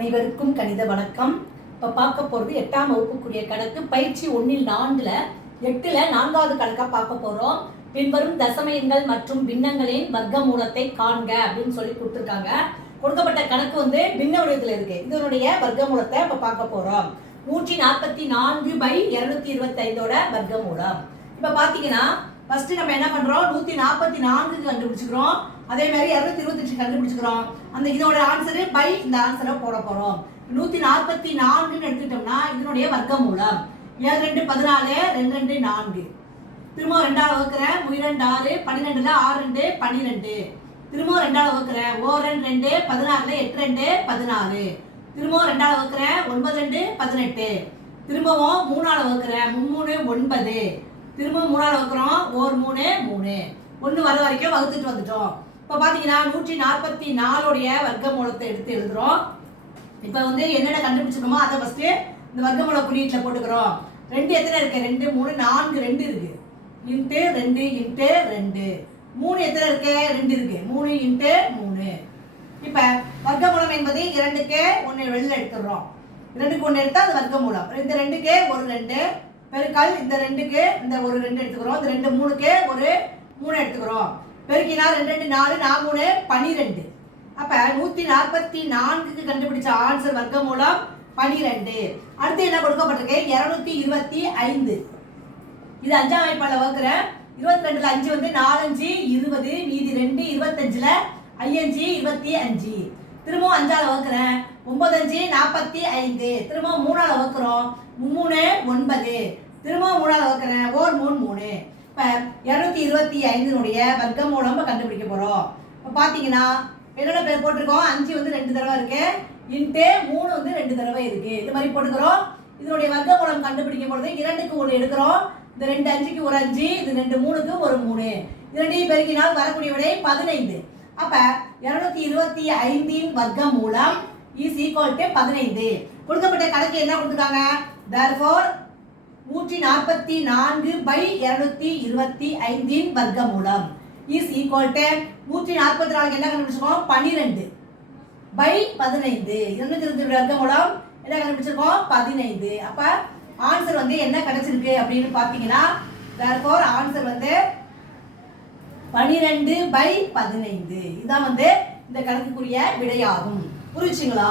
அனைவருக்கும் கணித வணக்கம். இப்போ பார்க்க போகிறது 8ஆம் வகுப்புக்குரிய கணக்கு பயிற்சி 1 4 8 4வது கணக்காக பார்க்க போகிறோம். பின்வரும் தசம எண்கள் மற்றும் பின்னங்களின் வர்க்க மூலத்தை காண்க அப்படின்னு சொல்லி கொடுத்துருக்காங்க. கொடுக்கப்பட்ட கணக்கு வந்து பின்ன வடிவத்தில் இருக்கு. இதனுடைய வர்க்க மூலத்தை இப்போ பார்க்க போகிறோம். 144/225ஓட வர்க்க மூலம். இப்போ பார்த்தீங்கன்னா ஃபர்ஸ்ட் நம்ம என்ன பண்றோம், 144 கண்டுபிடிச்சுக்கிறோம். அதே மாதிரி 228 கண்டுபிடிச்சுக்கிறோம். அந்த இதோட ஆன்சரு பை இந்த ஆன்சரை போட போறோம். 144 எடுத்துட்டோம்னா இதனுடைய வர்க்க மூலம் 7 2 14 2 2 4. திரும்ப 2ஆல் வகுக்கிறேன் 2 6 12ல 6 2 12. திரும்ப 2ஆல் வகுக்கிறேன் 1 2 16ல 8 2 16. திரும்ப 2ஆல் வகுக்கிறேன் 9 2 18. திரும்பவும் 3ஆல் வகுக்கிறேன் 3 9. திரும்ப 3ஆல் வகுக்கிறோம் 1 3 3. 1 வர வரைக்கும் வகுத்துட்டு வந்துட்டோம். இப்போ பார்த்தீங்கன்னா 144 உடைய வர்க்க மூலத்தை எடுத்து எழுதுறோம். இப்போ வந்து என்னென்ன கண்டுபிடிச்சிருக்கோமோ அதை ஃபர்ஸ்ட் இந்த வர்க்க மூல குறியீட்டில் போட்டுக்கிறோம். 2 எத்தனை இருக்கு, 2 3 4 2 இருக்கு. Into 2 into 2. 3 எத்தனை இருக்கு, 2 இருக்கு. 3 இன்ட்டு 3. இப்போ வர்க்க மூலம் என்பது 2க்கு 1 வெளியில் எடுத்துடுறோம். 2க்கு 1 எடுத்தால் அது வர்க்க மூலம். இந்த 2க்கு ஒரு 2 பெருக்கல் இந்த 2க்கு இந்த ஒரு 2 எடுத்துக்கிறோம். இந்த 2 3க்கு ஒரு 3 எடுத்துக்கிறோம். பெருக்கினா 2 2 4 4 3 12. அப்ப 144க்கு கண்டுபிடிச்ச ஆன்சர் வர்க்க மூலம் 12. அடுத்து என்ன கொடுக்கப்பட்டிருக்கு, 225. இது 5ஆம் வாய்ப்பால வகுக்கிறேன். 22ல 5 வந்து 4 5 20, மீதி 2 25ல 5 25. திரும்பவும் 5ஆல வகுக்கிறேன் 9 5 45. திரும்பவும் 3ஆல வகுக்கிறோம் 3 9. திரும்பவும் 3ஆல வகுக்கிறேன் 1 3 3. இப்போ 225 வர்க்க மூலம் கண்டுபிடிக்க போறோம். இப்போ பார்த்தீங்கன்னா என்னென்ன பேர் போட்டிருக்கோம், 5 வந்து 2 தடவை இருக்கு, இன்ட்டு 3 வந்து 2 தடவை இருக்கு. இது மாதிரி போட்டுக்கிறோம். இதனுடைய வர்க்க மூலம் கண்டுபிடிக்கும் பொழுது 2க்கு 1 எடுக்கிறோம். இந்த 2 5க்கு ஒரு 5, இது 2 3க்கு ஒரு 3. இரண்டையும் பெருக்கினால் வரக்கூடிய விடை 15. அப்ப 225 வர்க்க மூலம் is equal to 15. கொடுக்கப்பட்ட கணக்கு என்ன கொடுத்துருக்காங்க, therefore 144/225 வர்க்க மூலம் is equal to 144 என்ன கண்டுபிடிச்சிருக்கோம், 12/15. 225 வர்க்க மூலம் என்ன கண்டுபிடிச்சிருக்கோம், 15. அப்ப ஆன்சர் வந்து என்ன கிடைச்சிருக்கு அப்படின்னு பார்த்தீங்கன்னா therefore ஆன்சர் வந்து 12/15. இதுதான் வந்து இந்த கணக்குக்குரிய விடையாகும். புரிச்சுங்களா?